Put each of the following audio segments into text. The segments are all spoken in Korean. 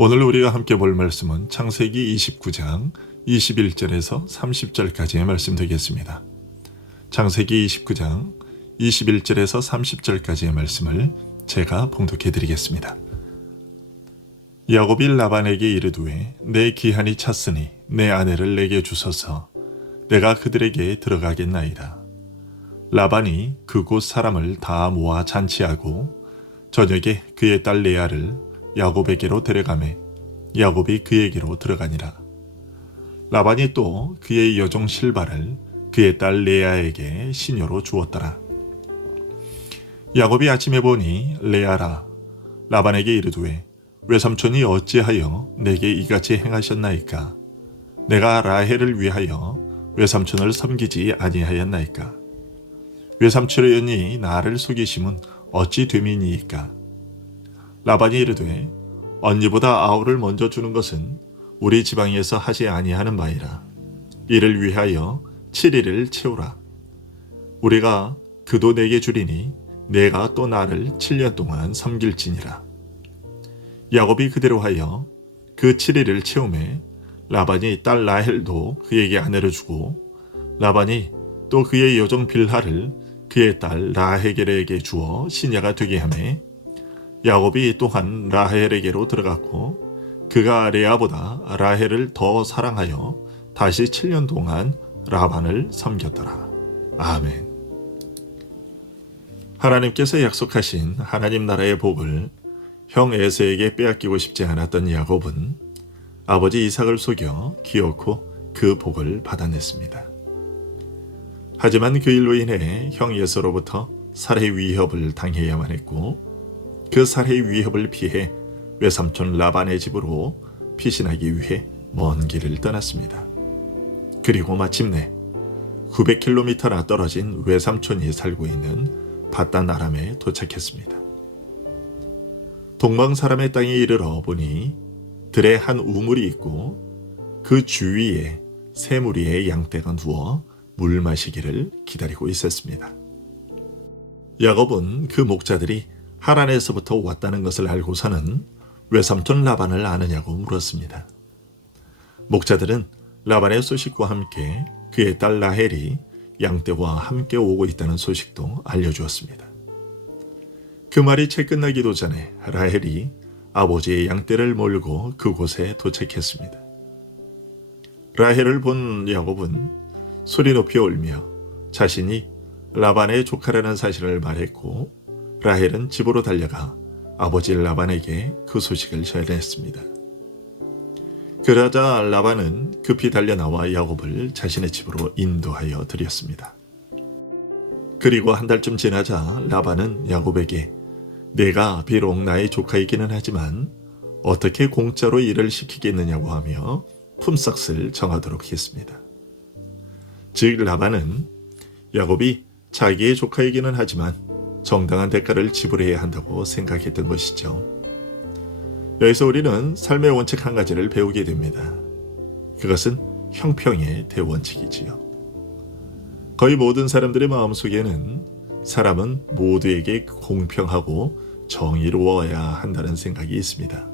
오늘 우리가 함께 볼 말씀은 창세기 29장 21절에서 30절까지의 말씀 되겠습니다. 창세기 29장 21절에서 30절까지의 말씀을 제가 봉독해 드리겠습니다. 야곱이 라반에게 이르되 내 기한이 찼으니 내 아내를 내게 주소서. 내가 그들에게 들어가겠나이다. 라반이 그곳 사람을 다 모아 잔치하고 저녁에 그의 딸 레아를 야곱에게로 데려가매 야곱이 그에게로 들어가니라. 라반이 또 그의 여종 실바를 그의 딸 레아에게 시녀로 주었더라. 야곱이 아침에 보니 레아라 라반에게 이르되 외삼촌이 어찌하여 내게 이같이 행하셨나이까? 내가 라헬을 위하여 외삼촌을 섬기지 아니하였나이까? 외삼촌이 나를 속이심은 어찌 됨이니이까? 라반이 이르되 언니보다 아우를 먼저 주는 것은 우리 지방에서 하지 아니하는 바이라. 이를 위하여 7일을 채우라. 우리가 그도 내게 주리니 내가 또 나를 7년 동안 섬길지니라. 야곱이 그대로 하여 그 7일을 채우매 라반이 딸 라헬도 그에게 아내를 주고 라반이 또 그의 여종 빌하를 그의 딸 라헬에게 주어 시녀가 되게 하매 야곱이 또한 라헬에게로 들어갔고 그가 레아보다 라헬을 더 사랑하여 다시 7년 동안 라반을 섬겼더라. 아멘. 하나님께서 약속하신 하나님 나라의 복을 형 에서에게 빼앗기고 싶지 않았던 야곱은 아버지 이삭을 속여 기어코 그 복을 받아냈습니다. 하지만 그 일로 인해 형 에서로부터 살해 위협을 당해야만 했고 그 살해 위협을 피해 외삼촌 라반의 집으로 피신하기 위해 먼 길을 떠났습니다. 그리고 마침내 900km나 떨어진 외삼촌이 살고 있는 바단 아람에 도착했습니다. 동방 사람의 땅에 이르러 보니 들에 한 우물이 있고 그 주위에 세 무리의 양떼가 누워 물 마시기를 기다리고 있었습니다. 야곱은 그 목자들이 하란에서부터 왔다는 것을 알고서는 외삼촌 라반을 아느냐고 물었습니다. 목자들은 라반의 소식과 함께 그의 딸 라헬이 양떼와 함께 오고 있다는 소식도 알려주었습니다. 그 말이 채 끝나기도 전에 라헬이 아버지의 양떼를 몰고 그곳에 도착했습니다. 라헬을 본 야곱은 소리 높이 울며 자신이 라반의 조카라는 사실을 말했고 라헬은 집으로 달려가 아버지 라반에게 그 소식을 전했습니다. 그러자 라반은 급히 달려나와 야곱을 자신의 집으로 인도하여 드렸습니다. 그리고 한 달쯤 지나자 라반은 야곱에게 내가 비록 나의 조카이기는 하지만 어떻게 공짜로 일을 시키겠느냐고 하며 품삯을 정하도록 했습니다. 즉 라반은 야곱이 자기의 조카이기는 하지만 정당한 대가를 지불해야 한다고 생각했던 것이죠. 여기서 우리는 삶의 원칙 한 가지를 배우게 됩니다. 그것은 형평의 대원칙이지요. 거의 모든 사람들의 마음속에는 사람은 모두에게 공평하고 정의로워야 한다는 생각이 있습니다.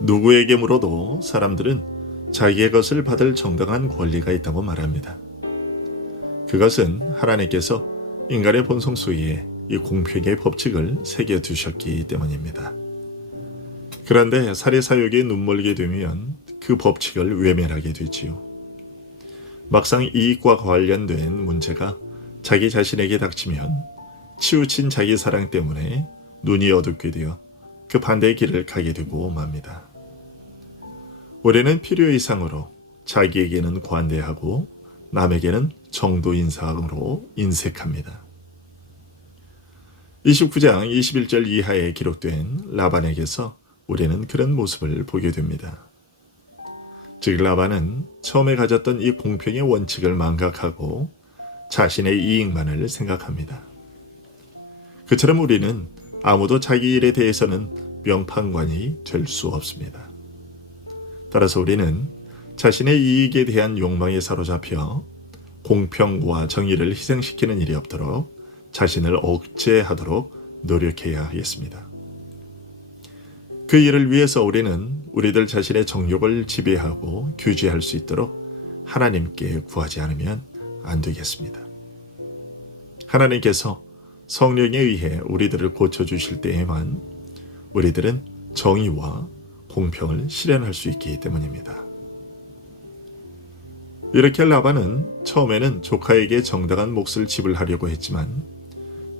누구에게 물어도 사람들은 자기의 것을 받을 정당한 권리가 있다고 말합니다. 그것은 하나님께서 인간의 본성 속에 이 공평의 법칙을 새겨두셨기 때문입니다. 그런데 살해사욕에 눈멀게 되면 그 법칙을 외면하게 되지요. 막상 이익과 관련된 문제가 자기 자신에게 닥치면 치우친 자기 사랑 때문에 눈이 어둡게 되어 그 반대의 길을 가게 되고 맙니다. 우리는 필요 이상으로 자기에게는 관대하고 남에게는 정도 인상으로 인색합니다. 29장 21절 이하에 기록된 라반에게서 우리는 그런 모습을 보게 됩니다. 즉 라반은 처음에 가졌던 이 공평의 원칙을 망각하고 자신의 이익만을 생각합니다. 그처럼 우리는 아무도 자기 일에 대해서는 명판관이 될 수 없습니다. 따라서 우리는 자신의 이익에 대한 욕망에 사로잡혀 공평과 정의를 희생시키는 일이 없도록 자신을 억제하도록 노력해야 하겠습니다. 그 일을 위해서 우리는 우리들 자신의 정욕을 지배하고 규제할 수 있도록 하나님께 구하지 않으면 안 되겠습니다. 하나님께서 성령에 의해 우리들을 고쳐주실 때에만 우리들은 정의와 공평을 실현할 수 있기 때문입니다. 이렇게 라반은 처음에는 조카에게 정당한 몫을 지불하려고 했지만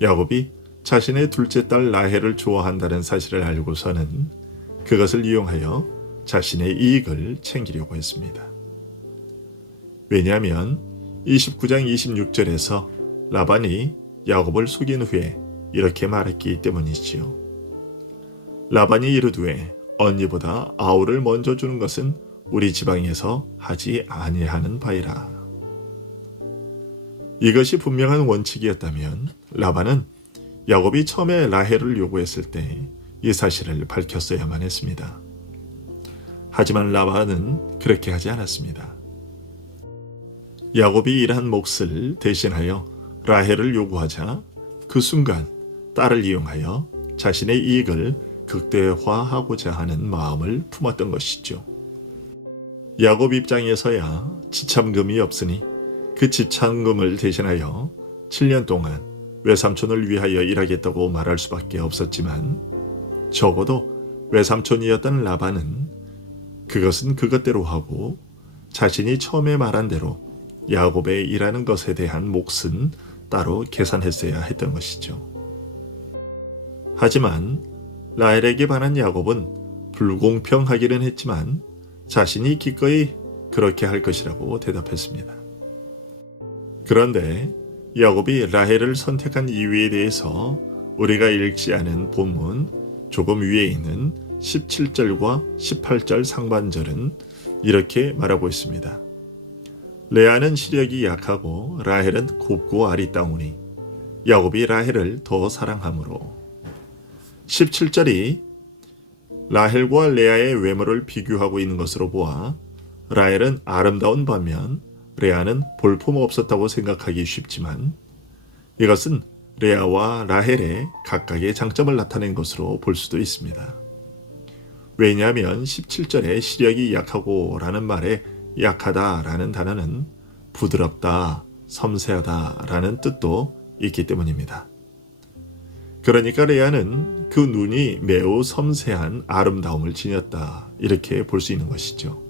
야곱이 자신의 둘째 딸 라헬을 좋아한다는 사실을 알고서는 그것을 이용하여 자신의 이익을 챙기려고 했습니다. 왜냐하면 29장 26절에서 라반이 야곱을 속인 후에 이렇게 말했기 때문이지요. 라반이 이르되 언니보다 아우를 먼저 주는 것은 우리 지방에서 하지 아니하는 바이라. 이것이 분명한 원칙이었다면 라반은 야곱이 처음에 라헬을 요구했을 때 이 사실을 밝혔어야만 했습니다. 하지만 라반은 그렇게 하지 않았습니다. 야곱이 일한 몫을 대신하여 라헬을 요구하자 그 순간 딸을 이용하여 자신의 이익을 극대화하고자 하는 마음을 품었던 것이죠. 야곱 입장에서야 지참금이 없으니 그 지참금을 대신하여 7년 동안 외삼촌을 위하여 일하겠다고 말할 수밖에 없었지만 적어도 외삼촌이었던 라반은 그것은 그것대로 하고 자신이 처음에 말한 대로 야곱의 일하는 것에 대한 몫은 따로 계산했어야 했던 것이죠. 하지만 라헬에게 반한 야곱은 불공평하기는 했지만 자신이 기꺼이 그렇게 할 것이라고 대답했습니다. 그런데 야곱이 라헬을 선택한 이유에 대해서 우리가 읽지 않은 본문 조금 위에 있는 17절과 18절 상반절은 이렇게 말하고 있습니다. 레아는 시력이 약하고 라헬은 곱고 아리따우니 야곱이 라헬을 더 사랑하므로. 17절이 라헬과 레아의 외모를 비교하고 있는 것으로 보아 라헬은 아름다운 반면 레아는 볼품 없었다고 생각하기 쉽지만 이것은 레아와 라헬의 각각의 장점을 나타낸 것으로 볼 수도 있습니다. 왜냐하면 17절에 시력이 약하고 라는 말에 약하다 라는 단어는 부드럽다, 섬세하다 라는 뜻도 있기 때문입니다. 그러니까 레아는 그 눈이 매우 섬세한 아름다움을 지녔다 이렇게 볼 수 있는 것이죠.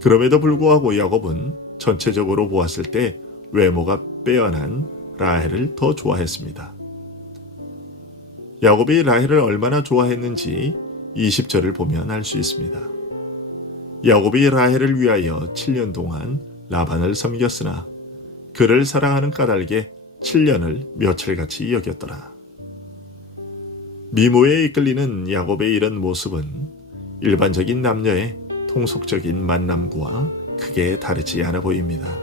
그럼에도 불구하고 야곱은 전체적으로 보았을 때 외모가 빼어난 라헬을 더 좋아했습니다. 야곱이 라헬을 얼마나 좋아했는지 20절을 보면 알 수 있습니다. 야곱이 라헬을 위하여 7년 동안 라반을 섬겼으나 그를 사랑하는 까닭에 7년을 며칠같이 여겼더라. 미모에 이끌리는 야곱의 이런 모습은 일반적인 남녀의 통속적인 만남과 크게 다르지 않아 보입니다.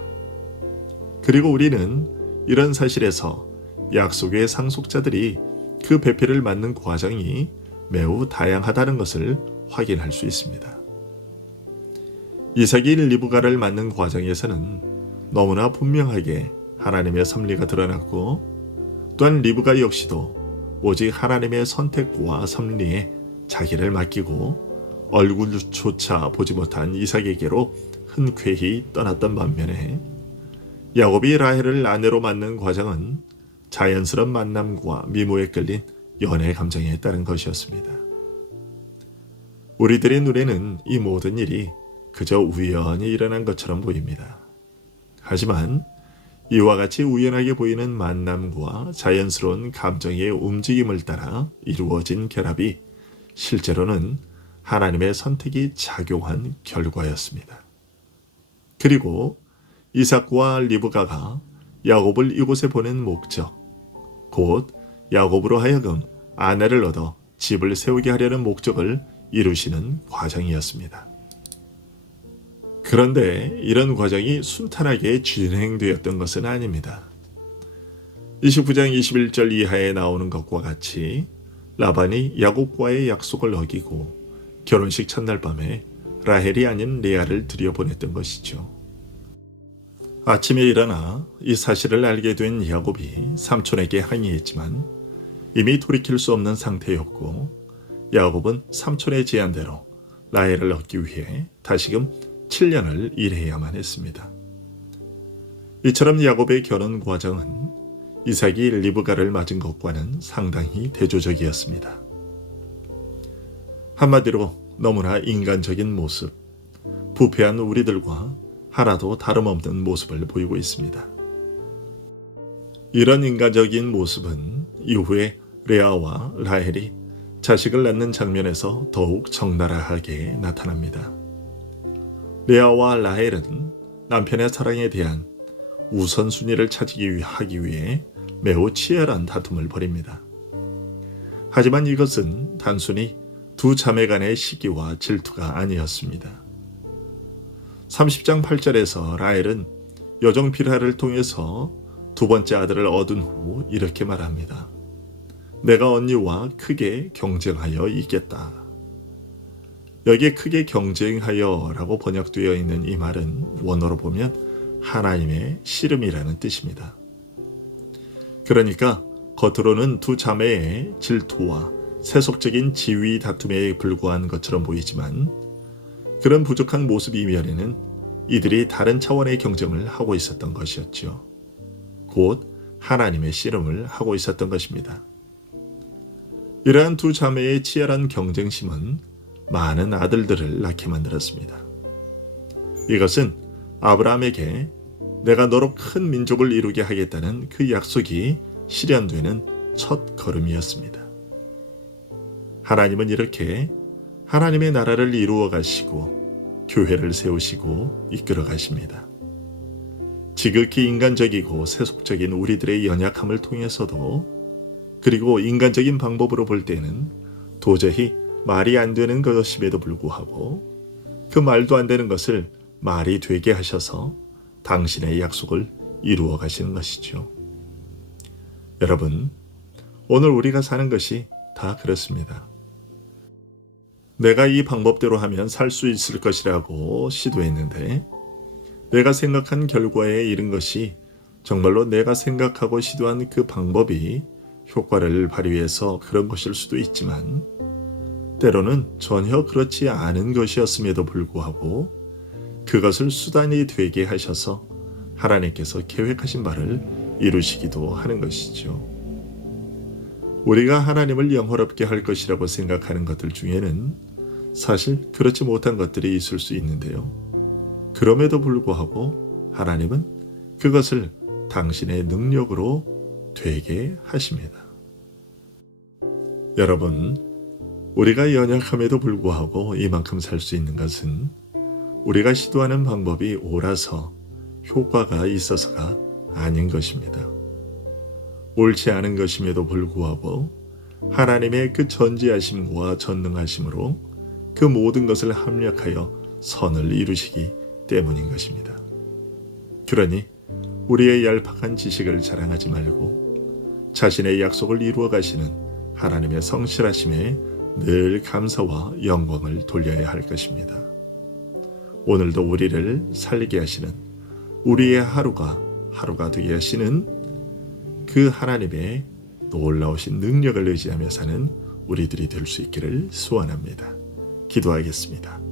그리고 우리는 이런 사실에서 약속의 상속자들이 그 배필을 맞는 과정이 매우 다양하다는 것을 확인할 수 있습니다. 이삭이 리브가를 맞는 과정에서는 너무나 분명하게 하나님의 섭리가 드러났고 또한 리브가 역시도 오직 하나님의 선택과 섭리에 자기를 맡기고 얼굴조차 보지 못한 이삭에게로 흔쾌히 떠났던 반면에 야곱이 라헬을 아내로 맞는 과정은 자연스러운 만남과 미모에 끌린 연애 감정에 따른 것이었습니다. 우리들의 눈에는 이 모든 일이 그저 우연히 일어난 것처럼 보입니다. 하지만 이와 같이 우연하게 보이는 만남과 자연스러운 감정의 움직임을 따라 이루어진 결합이 실제로는 하나님의 선택이 작용한 결과였습니다. 그리고 이삭과 리브가가 야곱을 이곳에 보낸 목적, 곧 야곱으로 하여금 아내를 얻어 집을 세우게 하려는 목적을 이루시는 과정이었습니다. 그런데 이런 과정이 순탄하게 진행되었던 것은 아닙니다. 29장 21절 이하에 나오는 것과 같이 라반이 야곱과의 약속을 어기고 결혼식 첫날 밤에 라헬이 아닌 레아를 들여보냈던 것이죠. 아침에 일어나 이 사실을 알게 된 야곱이 삼촌에게 항의했지만 이미 돌이킬 수 없는 상태였고 야곱은 삼촌의 제안대로 라헬을 얻기 위해 다시금 7년을 일해야만 했습니다. 이처럼 야곱의 결혼 과정은 이삭이 리브가를 맞은 것과는 상당히 대조적이었습니다. 한마디로 너무나 인간적인 모습, 부패한 우리들과 하나도 다름없는 모습을 보이고 있습니다. 이런 인간적인 모습은 이후에 레아와 라헬이 자식을 낳는 장면에서 더욱 적나라하게 나타납니다. 레아와 라헬은 남편의 사랑에 대한 우선순위를 하기 위해 매우 치열한 다툼을 벌입니다. 하지만 이것은 단순히 두 자매 간의 시기와 질투가 아니었습니다. 30장 8절에서 라헬은 여종 빌하를 통해서 두 번째 아들을 얻은 후 이렇게 말합니다. 내가 언니와 크게 경쟁하여 이겼다. 여기에 크게 경쟁하여 라고 번역되어 있는 이 말은 원어로 보면 하나님의 씨름이라는 뜻입니다. 그러니까 겉으로는 두 자매의 질투와 세속적인 지위 다툼에 불과한 것처럼 보이지만 그런 부족한 모습 이면에는 이들이 다른 차원의 경쟁을 하고 있었던 것이었죠. 곧 하나님의 씨름을 하고 있었던 것입니다. 이러한 두 자매의 치열한 경쟁심은 많은 아들들을 낳게 만들었습니다. 이것은 아브라함에게 내가 너로 큰 민족을 이루게 하겠다는 그 약속이 실현되는 첫 걸음이었습니다. 하나님은 이렇게 하나님의 나라를 이루어 가시고 교회를 세우시고 이끌어 가십니다. 지극히 인간적이고 세속적인 우리들의 연약함을 통해서도 그리고 인간적인 방법으로 볼 때는 도저히 말이 안 되는 것임에도 불구하고 그 말도 안 되는 것을 말이 되게 하셔서 당신의 약속을 이루어 가시는 것이죠. 여러분, 오늘 우리가 사는 것이 다 그렇습니다. 내가 이 방법대로 하면 살 수 있을 것이라고 시도했는데 내가 생각한 결과에 이른 것이 정말로 내가 생각하고 시도한 그 방법이 효과를 발휘해서 그런 것일 수도 있지만 때로는 전혀 그렇지 않은 것이었음에도 불구하고 그것을 수단이 되게 하셔서 하나님께서 계획하신 바를 이루시기도 하는 것이죠. 우리가 하나님을 영화롭게 할 것이라고 생각하는 것들 중에는 사실 그렇지 못한 것들이 있을 수 있는데요. 그럼에도 불구하고 하나님은 그것을 당신의 능력으로 되게 하십니다. 여러분, 우리가 연약함에도 불구하고 이만큼 살 수 있는 것은 우리가 시도하는 방법이 옳아서 효과가 있어서가 아닌 것입니다. 옳지 않은 것임에도 불구하고 하나님의 그 전지하심과 전능하심으로 그 모든 것을 합력하여 선을 이루시기 때문인 것입니다. 그러니 우리의 얄팍한 지식을 자랑하지 말고 자신의 약속을 이루어 가시는 하나님의 성실하심에 늘 감사와 영광을 돌려야 할 것입니다. 오늘도 우리를 살게 하시는 우리의 하루가 되게 하시는 그 하나님의 놀라우신 능력을 의지하며 사는 우리들이 될 수 있기를 소원합니다. 기도하겠습니다.